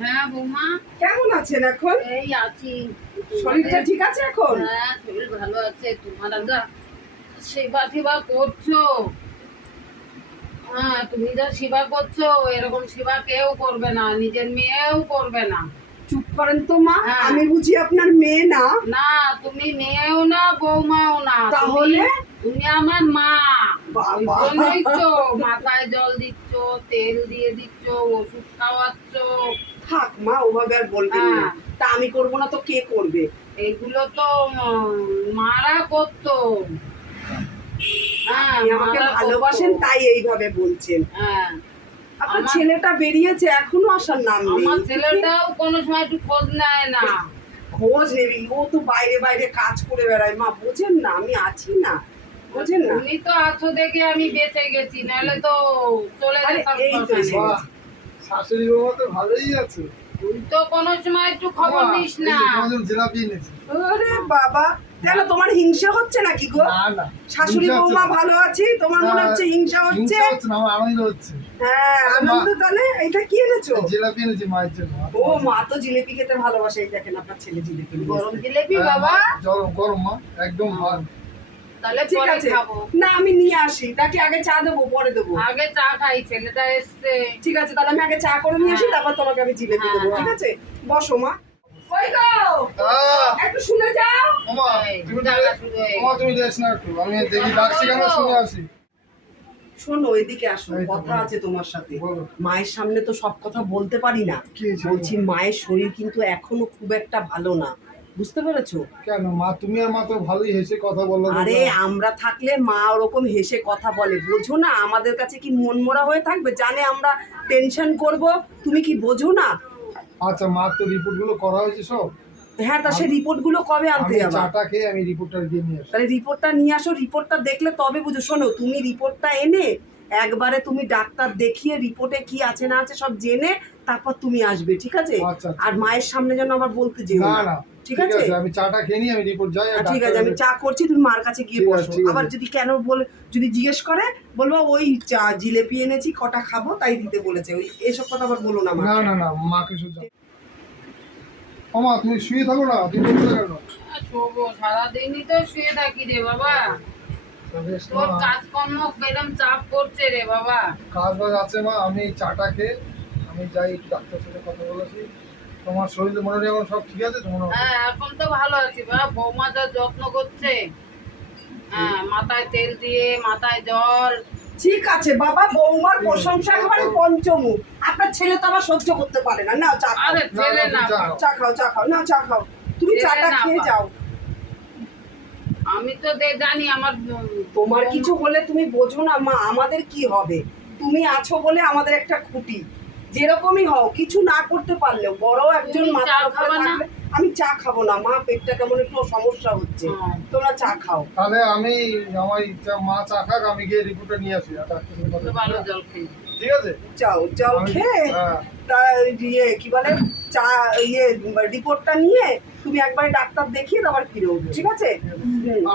হ্যাঁ বৌমা। কেমন আছেন এখন? এই আছি। শরীরটা ঠিক আছে এখন? হ্যাঁ শরীর ভালো আছে। তোমার সেবা টেবা করছ? হ্যাঁ তুমি যা সেবা করছ এরকম সেবা কেউ করবে না নিজের মেয়েও করবে না। চুপ করেন তো মা। হ্যাঁ। আমি বুঝি আপনার মেয়ে না। না তুমি মেয়েও না বৌমাও না। তাহলে? তুমি আমার মা। মাথায় জল দিচ্ছ তেল দিয়ে দিচ্ছ ওষুধ খাওয়াচ্ছ। থাক মা ওভাবে আর বলবেন না। হ্যাঁ। তা আমি করব না তো কে করবে? এগুলো তো মারা করতো। হ্যাঁ আমাকে ভালোবাসেন তাই এইভাবে বলছেন। হ্যাঁ। আপনার ছেলেটা বেরিয়েছে এখনও আসার নাম নেই। আমার ছেলেটাও কোনো সময় একটু খোঁজ নেয় না। খোঁজ নেবি ও তো বাইরে বাইরে কাজ করে বেড়ায়। মা বোঝেন না আমি আছি না। বোঝেন না। তুমি তো আছো দেখে আমি বেঁচে গেছি নাহলে তো চলে যেতাম শাশুড়ি বাবা তো ভালোই আছে। তুই তো কোনো সময় একটু খবর নিস না। জিলাপি এনেছি। বাবা কেন তোমার হিংসা হচ্ছে নাকি গো? না না শাশুড়ি বৌমা ভালো আছে তোমার মনে হচ্ছে হিংসা হচ্ছে? আনন্দ হচ্ছে। হ্যাঁ আনন্দ তাহলে এটা কি এনেছো? জিলাপি এনেছি মায়ের জন্য। ও মা তো জিলেপি খেতে ভালোবাসে এই দেখেন আপনার ছেলে জিলেপি গরম। জিলেপি হ্যাঁ, বাবা। গরম গরম মা একদম ভালো। তাহলে ঠিক আছে। না আমি নিয়ে আসি। তাকে আগে চা দেবো পরে দেবো। আগে চা খাই ছেলেটা এসছে। ঠিক আছে তাহলে আমি আগে চা করে নিয়ে আসি হ্যাঁ। তারপর তোমাকে আমি জিলেপি দেবো হ্যাঁ, ঠিক। আছে? বসো মা। ওই গো! একটু শুনে যাও। ওমা, তুমি ডাকা শুরু ওমা, তুমি যাস না একটু। আমি দেখি ডাকছি কেন শুনে আসি। শোনো এদিকে আসো কথা আছে তোমার সাথে। মায়ের সামনে তো সব কথা বলতে পারি না। কি বলছি মায়ের শরীর কিন্তু এখনও খুব একটা ভালো না। বুঝতে পেরেছ? কেন? মা তুমি আর মা তো ভালোই হেসে কথা বলল আরে আমরা থাকলে মা ওরকম হেসে কথা বলে। বোঝো না আমাদের কাছে কি মন মরা হয়ে থাকবে? জানে আমরা টেনশন করব তুমি কি বোঝো না? আচ্ছা মার তো রিপোর্টগুলো করা হয়েছে সব? হ্যাঁ তা সে রিপোর্টগুলো কবে আনতে যাবা? চাটা খেয়ে আমি রিপোর্টটা দিয়ে নিয়ে আসি। তাহলে রিপোর্টটা নিয়ে আসো রিপোর্টটা দেখলে তবে বুঝো। শোনো তুমি রিপোর্টটা এনে একবারে তুমি ডাক্তার দেখিয়ে রিপোর্টে কি আছে না আছে সব জেনে তারপর তুমি আসবে ঠিক আছে? আচ্ছা, আচ্ছা। আর মায়ের সামনে যেন আবার বলতে যেও না। না ঠিক আছে? আমি চাটা খেয়ে নিই আমি রিপোর্ট যাই আচ্ছা, ঠিক আছে আমি চা করছি তুমি মার কাছে গিয়ে বসো। আবার যদি কেন বলে যদি জিজ্ঞেস করে বলব ওই চা জিলেপি এনেছি কটা খাব? তাই দিতে বলেছে। ওই এসব কথা আবার বলো না না না না মাকে তুমি শুয়ে থাকো না তুমি কেন? আর শোবো সারাদিনই তো শুয়ে থাকি রে বাবা। তোর কাজকর্ম কিরম চাপ করছে রে বাবা। কাজ বাজ আছে মা আমি চাটা খেয়ে আমি যাই ডাক্তার সাথে কথা বলেছি। তোমার শরীরে মনে হয় এখন সব ঠিক আছে তোমার হ্যাঁ? এখন তো ভালো আছি বা বৌমা যা যত্ন করছে। হ্যাঁ মাথায় তেল দিয়ে মাথায় জল। ঠিক আছে বাবা বৌমার প্রশংসা একেবারে পঞ্চমুখ আপনার ছেলে তো আবার সহ্য করতে পারে না। না চা খাও। আরে ছেলে না, না চা খাও। চা খাও না চা খাও। তুমি চাটা খেয়ে যাও। আমি তো দে- জানি আমার তোমার কিছু হলে তুমি বোঝো না মা আমাদের কি হবে? তুমি আছো বলে আমাদের একটা খুঁটি। যেরকমই হও কিছু না করতে পারলেও বড় একজন মাথা উপরে থাকলে আমি চা খাব না। মা পেটটা কেমন একটু সমস্যা হচ্ছে। তোমরা চা খাও। তাহলে আমি আমার মা চা খাক আমি গিয়ে রিপোর্টটা নিয়ে আসি খেয়ে ঠিক আছে? চাও চাও খেয়ে হ্যাঁ। তা ইয়ে কি বলে? চা ইয়ে রিপোর্টটা নিয়ে তুমি একবার ডাক্তার দেখিয়ে তারপর ফিরে উঠবে ঠিক আছে?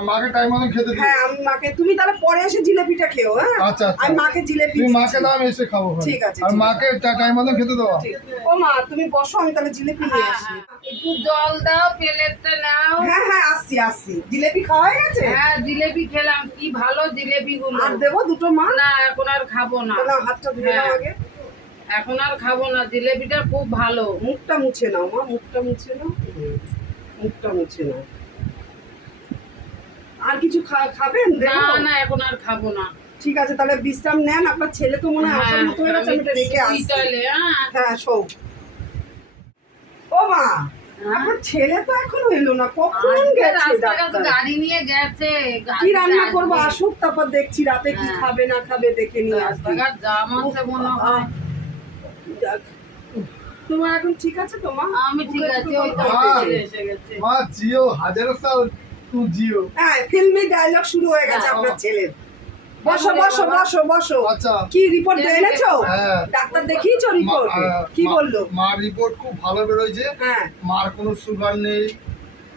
মাকে টাইম মতন খেতে হ্যাঁ আমি মাকে তুমি তাহলে পরে এসে জিলেপিটা খেও হ্যাঁ? আচ্ছা, আচ্ছা। আমি মাকে জিলেপি তুমি মাকে দাও আমি এসে খাব ঠিক আছে, আর মাকে টাইম মতন খেতে ঠিক। ও মা তুমি বসো আমি তাহলে জিলেপি নিয়ে হ্যাঁ, আসি। হ্যাঁ। একটু জল দাও প্লেটটা নাও। হ্যাঁ হ্যাঁ আসছি আসছি। জিলেপি খাওয়া হয়ে গেছে? হ্যাঁ জিলেপি খেলাম। কি ভালো জিলেপি গুলো আর দেবো দুটো মা? না এখন আর খাব না। না হাতটা ধুয়ে নাও হ্যাঁ। আগে। এখন আর খাব না জিলেপিটা খুব ভালো। মুখটা মুছে নাও মা মুখটা মুছে নাও। মুখটা মুছে নাও। আর কিছু খাবেন? না না এখন আর খাব না। ঠিক আছে তাহলে বিশ্রাম নেন আপনার ছেলে তো মনে হয় আসার মতো হয়ে গেছে আমি রেখে আসছি। তাহলে, হ্যাঁ। হ্যাঁ শো ও মা আপনার ছেলে তো এখনও এলো না কখন গেছে? গাড়ি নিয়ে গেছে কি রান্না করব? আসুক তারপর দেখছি রাতে কি হ্যাঁ। খাবে না খাবে দেখে নিয়ে আসবি জাম মনে হয়। তোমার এখন ঠিক আছে তো মা? আমি ঠিক আছি ওই তো এসে গেছে। মা জিও হাজারো সাল তুই জিও। হ্যাঁ ফিল্মি ডায়লগ শুরু হয়ে গেছে হ্যাঁ। আপনার ছেলের। বসো বসো বসো বসো। আচ্ছা। কি রিপোর্ট এনেছো? হ্যাঁ। ডাক্তার দেখিয়েছো রিপোর্ট কি বলল? মার রিপোর্ট খুব ভালো বেরোয়ছে হ্যাঁ। মার কোনো সুগার নেই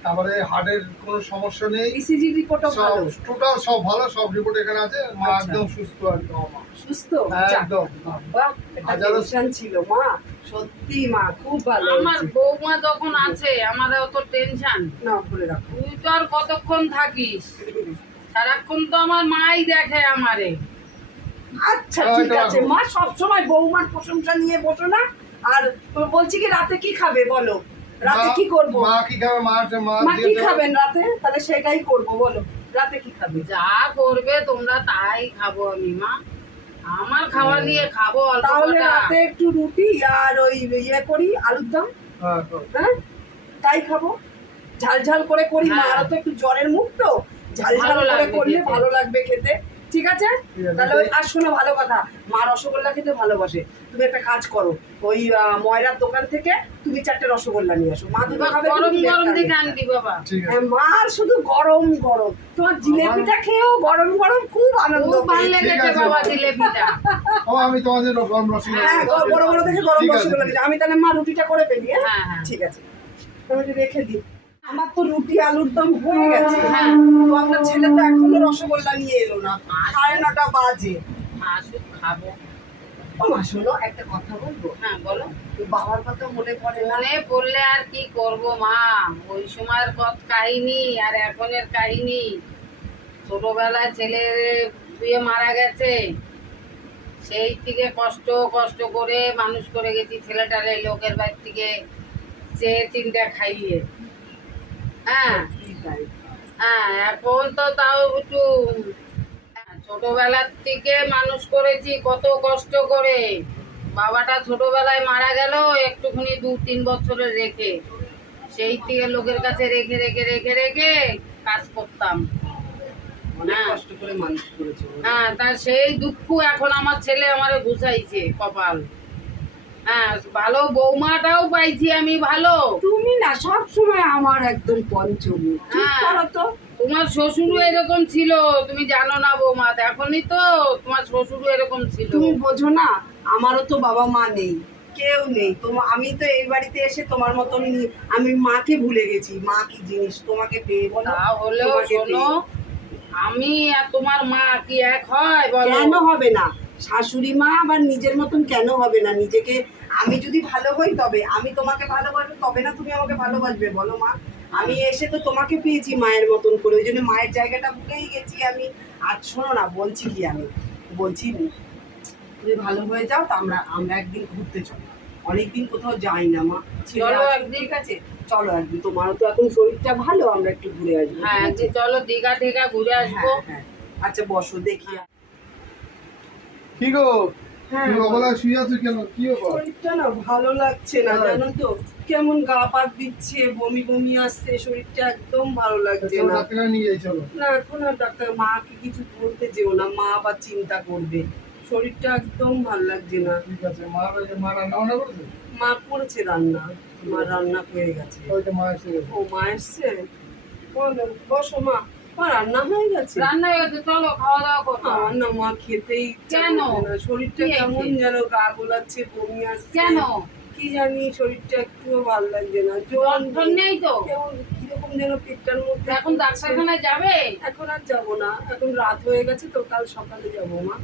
তারপরে হার্টের কোনো সমস্যা নেই। ইসিজি রিপোর্টও সব ভালো? টোটাল সব ভালো সব রিপোর্ট এখানে আছে। মা আচ্ছা। একদম সুস্থ একদম আমার। সুস্থ? একদম। হাজারো- টেনশন ছিল মা। সত্যি মা খুব ভালো আমার বৌমা যখন আছে আমার অত টেনশন না বলে রাখো। তুই তো আর কতক্ষণ থাকিস? সারাক্ষণ তো আমার মাই দেখে আমারে। আচ্ছা হ্যাঁ, ঠিক আছে মা সবসময় বৌমার প্রশংসা নিয়ে বসো না। আর বলছি কি রাতে কি খাবে বলো? রাতে কি করব? মা কি খাবে? মা মা মা কি খাবেন রাতে? তাহলে সেটাই করব বলো। রাতে কি খাবে? যা করবে তোমরা তাই খাব আমি মা। আমার খাওয়া নিয়ে খাব অল্প তাহলে রাতে একটু রুটি আর ওই ইয়ে করি আলুর দম? হ্যাঁ, হ্যাঁ। হ্যাঁ? তাই খাব? ঝাল ঝাল করে করি হ্যাঁ। মারা তো একটু জ্বরের মুখ তো। ঝাল ঝাল করে করলে ভালো লাগবে খেতে। ঠিক আছে? তাহলে ওই আর শোনো ভালো কথা মা রসগোল্লা খেতে ভালোবাসে। তুমি একটা কাজ করো ওই ময়রার দোকান থেকে তুমি চারটে রসগোল্লা নিয়ে আসো। মা দুটো খাবে গরম গরম দিকে আনবি বাবা। হ্যাঁ, মার শুধু গরম গরম। তোমার জিলেপিটা খেয়েও গরম গরম খুব আনন্দ খুব ভালো লেগেছে বাবা জিলেপিটা। ও আমি তোমাদের গরম রসগোল্লা হ্যাঁ গরম বড় বড় দেখে গরম রসগোল্লা আমি তাহলে মা রুটিটা করে ফেলি হ্যাঁ? হ্যাঁ হ্যাঁ। ঠিক আছে। তোমাকে রেখে দিই। আমার তো রুটি আলুর দম হয়ে গেছে। হ্যাঁ। তো আপনার ছেলে তো এখনও রসগোল্লা নিয়ে এলো না। সাড়ে নটা বাজে। খাব ও মা শোনো একটা কথা বলব? হ্যাঁ বলো। বাবার কথা মনে পড়ে মনে পড়লে আর কি করব মা? ওই সময়ের কত কাহিনী আর এখনের কাহিনী? ছোটবেলায় ছেলে ধুয়ে মারা গেছে। সেই থেকে কষ্ট কষ্ট করে মানুষ করে গেছি ছেলেটারে লোকের বাড়ি থেকে। চেয়ে চিন্তা খাইয়ে। হ্যাঁ। হ্যাঁ এখন তো তাও একটু হ্যাঁ, ছোটবেলার থেকে মানুষ করেছি কত কষ্ট করে। বাবাটা ছোটবেলায় মারা গেল একটুখানি দু তিন বছরের রেখে। সেই থেকে লোকের কাছে রেখে রেখে রেখে রেখে কাজ করতাম। হ্যাঁ। মানুষ করেছে। হ্যাঁ তা সেই দুঃখ এখন আমার ছেলে আমার ঘুষাইছে কপাল। ভালো বৌমাটাও পাইছি আমি ভালো। তুমি না সব সময় আমার একদম পঞ্চমী। হ্যাঁ। তো। তোমার শ্বশুরও এরকম ছিল তুমি জানো না বৌমা দেখনি তো তোমার শ্বশুরও এরকম ছিল। তুমি বোঝো না আমারও তো বাবা মা নেই কেউ নেই। তোমার আমি তো এই বাড়িতে এসে তোমার মতন আমি মাকে ভুলে গেছি মা কি জিনিস তোমাকে পেয়ে বলো তা হলেও শোনো আমি আর তোমার মা কি এক হয় বলো? কেন হবে না? শাশুড়ি মা আবার নিজের মতন কেন হবে না? নিজেকে আমি যদি ভালো হই তবে আমি তোমাকে ভালোবাসবো তবে না তুমি আমাকে ভালোবাসবে বলো মা। আমি এসে তো তোমাকে পেয়েছি মায়ের মতন করে ওই জন্য মায়ের জায়গাটা ভুলেই গেছি আমি। আর শোনো না বলছি কি আমি? বলছি তুমি ভালো হয়ে যাও তা আমরা আমরা একদিন ঘুরতে চলো। অনেকদিন কোথাও যাই না মা। চলো একদিন। ঠিক আছে চলো একদিন। তোমারও তো এখন শরীরটা ভালো আমরা একটু ঘুরে আসব হ্যাঁ চলো দীঘা ঠেকা ঘুরে আসব। হ্যাঁ, হ্যাঁ। আচ্ছা বসো দেখি। কি গো? হ্যাঁ তুমি অবলা শুয়ে আছো কেন? কি ব্যাপার? শরীরটা না ভালো লাগছে না হ্যাঁ। জানো তো? কেমন গা পাক দিচ্ছে বমি বমি আসছে শরীরটা একদম ভালো লাগছে না। ডাক্তার নিয়ে যাই চলো। না এখন আর ডাক্তার মাকে কিছু বলতে যেও না মা আবার চিন্তা করবে। শরীরটা একদম ভালো লাগছে না। ঠিক আছে মা মা রান্না বান্না করেছে? মা করেছে রান্না মা রান্না হয়ে গেছে। ওইটা মা এসে ও মা এসছে? বসো মা। রান্না হয়ে গেছে। রান্না হয়ে গেছে চলো খাওয়া দাওয়া করব আমার না মা খেতেই কেন? শরীরটা কেমন যেন গা গোলাচ্ছে বমি আসছে। কেন? কি জানি শরীরটা একটুও ভালো লাগছে না। জ্বর টর নেই। তো? কীরকম যেন পেটটার মধ্যে এখন। ডাক্তারখানায় যাবে? এখন আর যাব না। এখন রাত হয়ে গেছে তো কাল সকালে যাব মা।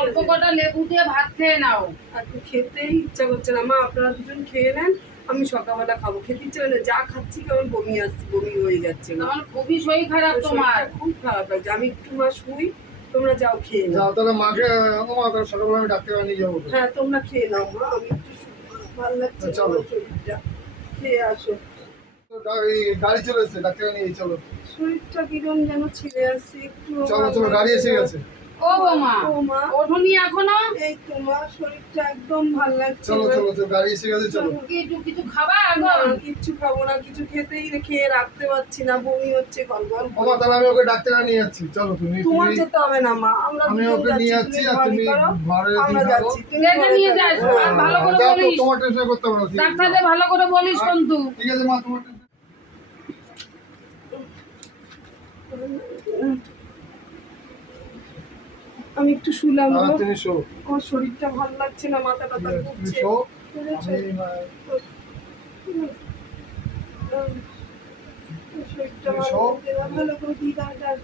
অল্প কটা লেবু দিয়ে ভাত খেয়ে নাও। এখন খেতেই ইচ্ছা করছে না। মা আপনারা দুজন খেয়ে নেন। আমি সকালবেলা খাব। খেতে ইচ্ছে না। যা খাচ্ছি কেমন বমি আসছে বমি হয়ে যাচ্ছে আমার। খুবই শরীর খারাপ তোমার। খুব খারাপ লাগছে। আমি একটু মা শুই তোমরা যাও খেয়ে নাও। যাও তাহলে মাকে ও মা তাহলে সকালবেলা আমি ডাক্তার নিয়ে যাব হ্যাঁ তোমরা খেয়ে নাও মা আমি একটু শুই। ভালো লাগছে চলো। শরীরটা। খেয়ে আসো। গাড়ি চলে এসেছে ডাক্তার নিয়ে চলো। শরীরটা কিরম যেন ছেড়ে আসছে একটু চলো চলো গাড়ি এসে গেছে। ও বৌমা ও মা ওঠুনি এখনও? এই তোমার শরীরটা একদম ভালো লাগছে চলো চলো চলো গাড়ি এসে গেছে চলো। কিছু কিছু খাবা কিচ্ছু খাব না কিছু খেতেই খেয়ে রাখতে পারছি না বমি হচ্ছে গলগল ও মা তাহলে আমি ওকে ডাক্তার নিয়ে যাচ্ছি। চলো তুমি তোমার যেতে হবে না মা আমরা আমি ওকে নিয়ে যাচ্ছি আর তুমি ঘরে আমরা যাচ্ছি তুমি নিয়ে থাকো। যাস, আর ভালো করে বলিস। তোমার টেনশন করতে হবে না ঠিক ভালো করে বলিস কিন্তু। ঠিক আছে মা তোমার আমি একটু শুলাম। আমার শরীরটা ভালো লাগছে না মাথা টাথা ঘুরছে। শরীরটা ভালো করে দিই ডাক্তার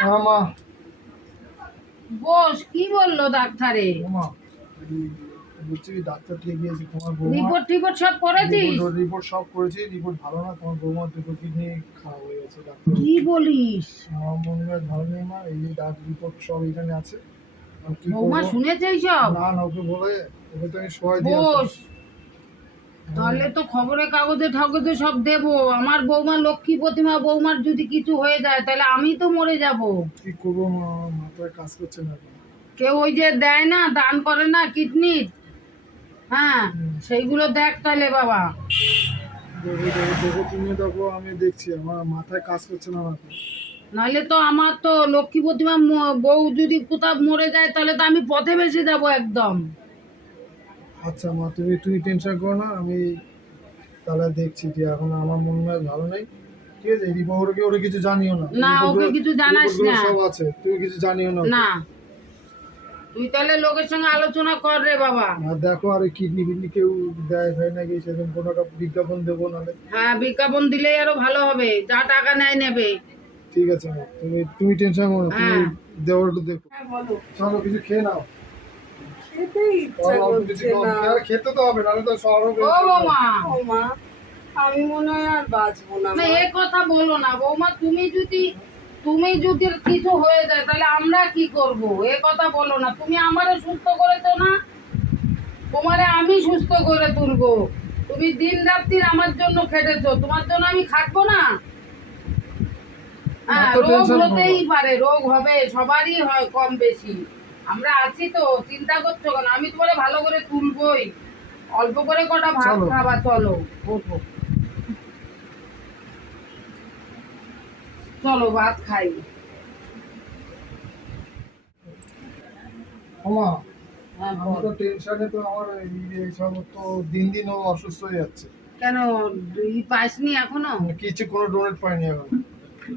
হ্যাঁ বস কি বলল ডাক্তারে? মা ডাক্তার গিয়েছি তোমার বৌমা রিপোর্ট সব করেছিস? রিপোর্ট সব করেছি রিপোর্ট ভালো না তোমার বৌমার দুটো কিডনি খারাপ হয়ে গেছে ডাক্তার কি বলিস? আমার মনে হয় ভালো নেই মা এই যে ডাক রিপোর্ট সব এখানে আছে। বৌমা শুনেছে সব? না না ওকে বলে ওকে তো আমি দিয়ে তাহলে তো খবরের কাগজে ঠাগজে সব দেবো। আমার বৌমা লক্ষ্মী প্রতিমা বৌমার যদি কিছু হয়ে যায় তাহলে আমি তো মরে যাব। কি করব মাথায় কাজ করছে না কেউ ওই যে দেয় না দান করে না কিডনি হ্যাঁ সেইগুলো দেখ তাহলে বাবা। দেখো দেখো দেখো তুমিও দেখো আমি দেখছি আমার মাথায় কাজ করছে না আমার নাহলে তো আমার তো লক্ষ্মী প্রতিমা বউ যদি কোথাও মরে যায় তাহলে তো আমি পথে বেসে যাব একদম। আচ্ছা মা তুমি তুমি টেনশন করো না আমি তাহলে দেখছি যে এখন আমার মন মেজাজ ভালো নেই। ঠিক আছে রিপোর্ট ওকে ওরা কিছু জানিও না। না, ওকে কিছু জানাস না। সব আছে তুমি কিছু জানিও না না। তুই তাহলে লোকের সঙ্গে আলোচনা কর রে বাবা। আর দেখো আর কিডনি ফিডনি কেউ দেয় হয় নাকি? সেরকম কোনো একটা বিজ্ঞাপন দেবো নাহলে। হ্যাঁ বিজ্ঞাপন দিলেই আরও ভালো হবে। যা টাকা নেয় নেবে। ঠিক আছে মা। তুমি তুমি টেনশন করো না তুমি হ্যাঁ। দেওয়ারটা দেখো। হ্যাঁ বলো। চলো কিছু খেয়ে নাও। খেতে ইচ্ছা অল্প অল্প কিছু করছে খাও। না। আরে খেতে তো হবে নাহলে তো শহর ও বৌমা। ও মা আমি মনে হয় আর বাঁচবো না না মা। এ কথা বলো না। বৌমা তুমি যদি তুমি যদি কিছু হয়ে যায় তাহলে আমরা কি করব? এ কথা বলো না। তুমি আমারে সুস্থ করেছ না তোমারে আমি সুস্থ করে তুলবো। তুমি দিন রাত্রির আমার জন্য খেটেছো তোমার জন্য আমি খাটবো না? হ্যাঁ রোগ হতেই পারে রোগ হবে সবারই হয় কম বেশি। আমরা আছি তো চিন্তা করছ কেন? আমি তোমারে ভালো করে তুলবোই। অল্প করে কটা ভাত। খাবা চলো ওঠো। চলো ভাত খাই। ওমা হ্যাঁ আমি তো টেনশনে তো আমার এই- সব তো দিন দিন অসুস্থ হয়ে যাচ্ছে। কেন ই পাসনি এখনও? কিছু কোনো ডোনেট পাইনি এখন।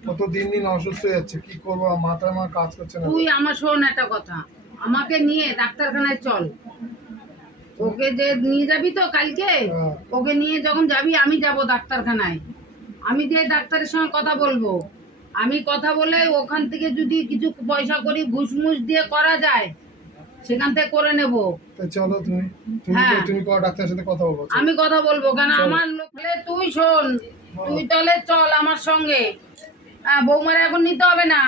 কত দিন দিন অসুস্থ হয়ে যাচ্ছে কি করব মাথায় আমার কাজ করছে না। তুই আমার শোন একটা কথা আমাকে নিয়ে ডাক্তারখানায় চল। ওকে যে নিয়ে যাবি তো কালকে হ্যাঁ। ওকে নিয়ে যখন যাবি আমি যাব ডাক্তারখানায়। আমি যে ডাক্তারের সঙ্গে কথা বলব আমি কথা বলে ওখান থেকে যদি কিছু পয়সা করি ঘুষ মুষ দিয়ে করা যায় সেখান থেকে করে নেব। চলো তুমি তুমি হ্যাঁ। তুমি ডাক্তারের সাথে কথা বলো চলো। আমি কথা বলব কেন আমার লোক তাহলে তুই শোন তুই তাহলে চল আমার সঙ্গে। বৌমার এখন নিতে হবে না।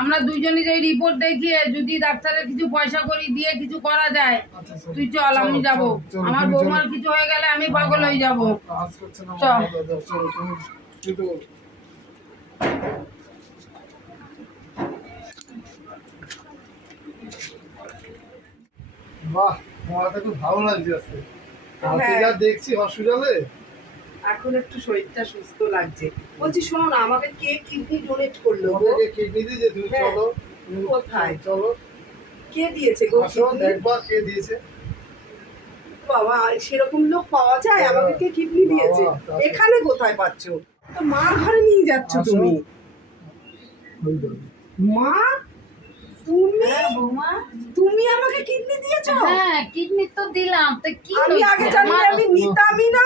আমরা দুইজনে যে রিপোর্ট দেখিয়ে যদি ডাক্তারের কিছু পয়সা করি দিয়ে কিছু করা যায় আচ্ছা তুই চল আমি যাব। আমার বৌমার কিছু হয়ে গেলে আমি পাগল হয়ে যাব। চল। আমার মাথা, দাও, চলো তুমি শুতে বলো বাহ মাথা খুব ভালো লাগছে আজকে কালকে হ্যাঁ। যা দেখছি হসপিটালে এখন একটু শরীরটা সুস্থ লাগছে বলছি শোনো না আমাকে কে কিডনি ডোনেট করল গো? কিডনি দিয়েছে তুমি হ্যাঁ। চলো কোথায়? চলো কে দিয়েছে গো? দেখবা কে দিয়েছে বাবা সেরকম লোক পাওয়া যায় আমাকে কে কিডনি দিয়েছে এখানে কোথায় পাচ্ছ তো মার ঘরে নিয়ে যাচ্ছ তুমি? মা তুমি? হ্যাঁ, তুমি আমাকে কিডনি দিয়েছ? হ্যাঁ কিডনি তো দিলাম। তো কি আমি আগে জানি আমি নিতামই না।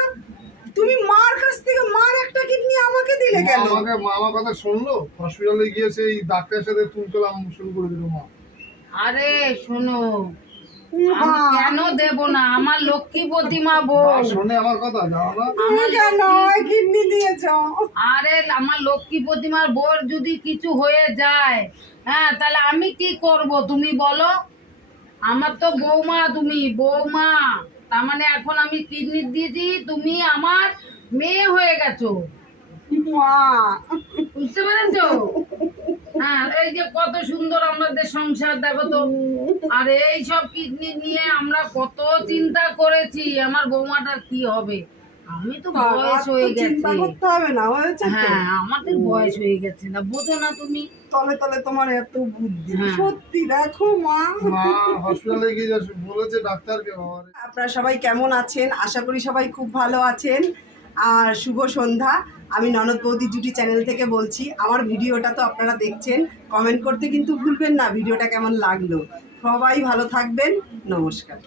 তুমি মার কাছ থেকে মার একটা কিডনি আমাকে দিলে কেন? আমাকে মা আমার কথা শুনলো? হসপিটালে গিয়ে সেই ডাক্তারের সাথে তুলতলাম শুরু করে দিল মা। আরে শোনো। মা, আমি কেন দেব না? আমার লক্ষ্মী প্রতিমা আমার কথা কিডনি দিয়েছ। আরে আমার লক্ষ্মী প্রতিমার বোর যদি কিছু হয়ে যায় হ্যাঁ তাহলে আমি কি করব তুমি বলো? আমার তো বৌমা তুমি বৌমা। তার মানে এখন আমি কিডনি দিয়েছি তুমি আমার মেয়ে হয়ে গেছো। বুঝতে পেরেছ? হ্যাঁ এই যে কত সুন্দর আমাদের সংসার দেখো তো। আর এই সব কিডনি নিয়ে আমরা কত চিন্তা করেছি আমার বৌমাটার কি হবে? আমি তো বয়স হয়ে গেছে। করতে হবে না হয়েছে হ্যাঁ আমাদের বয়স হয়ে গেছে না বোঝো না তুমি। তলে তলে তোমার এত বুদ্ধি। হ্যাঁ। সত্যি দেখো মা। মা হসপিটালে গিয়ে বলেছে ডাক্তারকে আপনারা সবাই কেমন আছেন? আশা করি সবাই খুব ভালো আছেন। আর শুভ সন্ধ্যা। আমি ননদ বৌদি জুটি চ্যানেল থেকে বলছি, আমার ভিডিওটা তো আপনারা দেখছেন কমেন্ট করতে কিন্তু ভুলবেন না, ভিডিওটা কেমন লাগল। সবাই ভালো থাকবেন, নমস্কার।